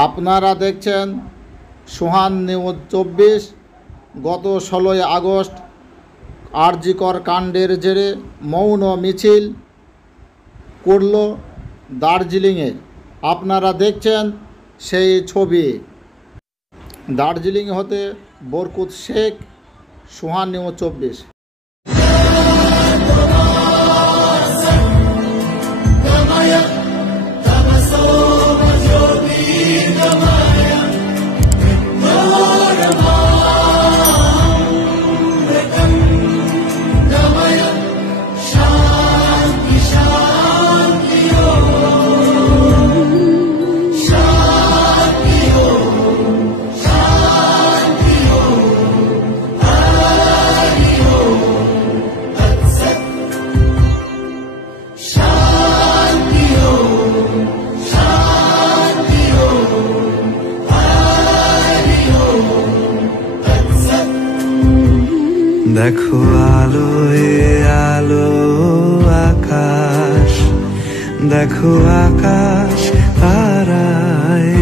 আপনারা দেখছেন সোহান নিউজ 24। গত 16ই আগস্ট আর.জি. কর কাণ্ডের জেরে মৌন মিছিল করল দার্জিলিংয়ে। আপনারা দেখছেন সেই ছবি। দার্জিলিং হতে বরকুত শেখ, সোহান নিউজ 24। দেখো আলোয় আলো আকাশ, দেখো আকাশ তারায়